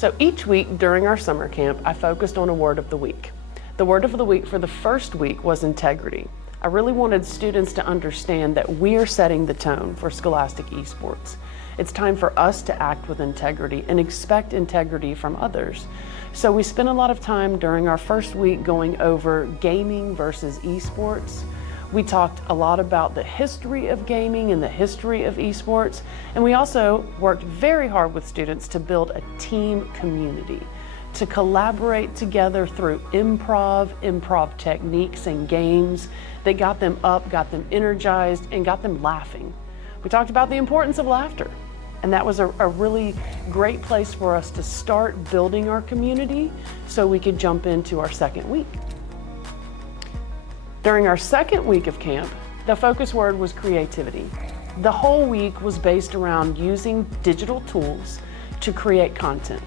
So each week during our summer camp, I focused on a word of the week. The word of the week for the first week was integrity. I really wanted students to understand that we are setting the tone for Scholastic Esports. It's time for us to act with integrity and expect integrity from others. So we spent a lot of time during our first week going over gaming versus esports. We talked a lot about the history of gaming and the history of esports, and we also worked very hard with students to build a team community, to collaborate together through improv techniques and games that got them up, got them energized, and got them laughing. We talked about the importance of laughter, and that was a really great place for us to start building our community so we could jump into our second week. During our second week of camp, the focus word was creativity. The whole week was based around using digital tools to create content.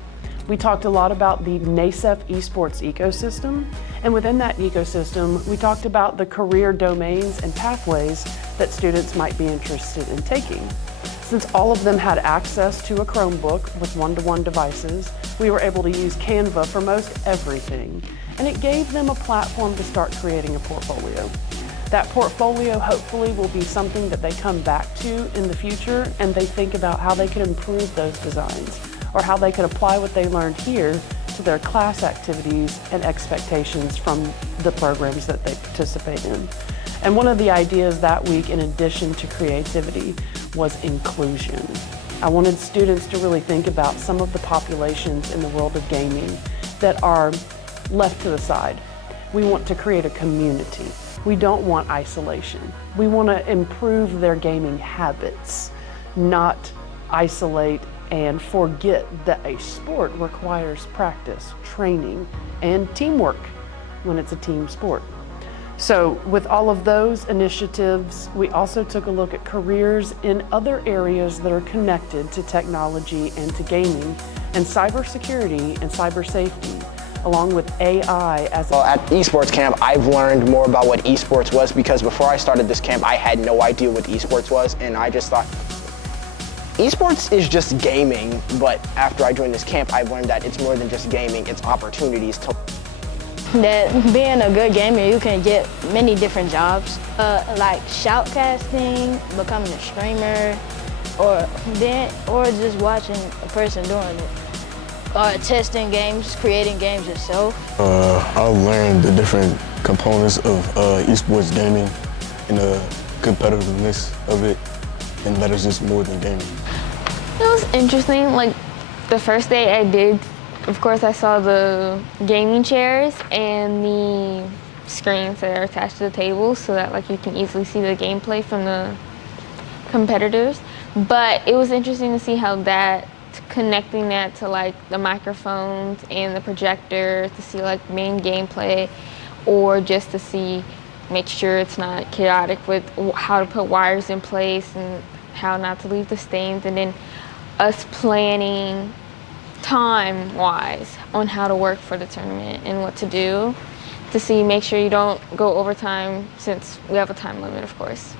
We talked a lot about the NASEF esports ecosystem, and within that ecosystem, we talked about the career domains and pathways that students might be interested in taking. Since all of them had access to a Chromebook with one-to-one devices, we were able to use Canva for most everything, and it gave them a platform to start creating a portfolio. That portfolio hopefully will be something that they come back to in the future, and they think about how they can improve those designs, or how they could apply what they learned here to their class activities and expectations from the programs that they participate in. And one of the ideas that week, in addition to creativity, was inclusion. I wanted students to really think about some of the populations in the world of gaming that are left to the side. We want to create a community. We don't want isolation. We want to improve their gaming habits, not isolate and forget that a sport requires practice, training, and teamwork when it's a team sport. So with all of those initiatives, we also took a look at careers in other areas that are connected to technology and to gaming, and cybersecurity and cyber safety, along with AI as Well, at esports camp, I've learned more about what esports was, because before I started this camp, I had no idea what esports was, and I just thought, esports is just gaming. But after I joined this camp, I've learned that it's more than just gaming, it's opportunities to. That being a good gamer, you can get many different jobs, like shoutcasting, becoming a streamer, or just watching a person doing it. Testing games, creating games yourself. I've learned the different components of esports gaming and the competitiveness of it, and that is just more than gaming. It was interesting. Like the first day I did, of course I saw the gaming chairs and the screens that are attached to the table so that like you can easily see the gameplay from the competitors. But it was interesting to see how that connecting that to like the microphones and the projector to see like main gameplay, or just to see, make sure it's not chaotic with how to put wires in place and how not to leave the stains, and then us planning time-wise on how to work for the tournament and what to do to see, make sure you don't go overtime since we have a time limit, of course.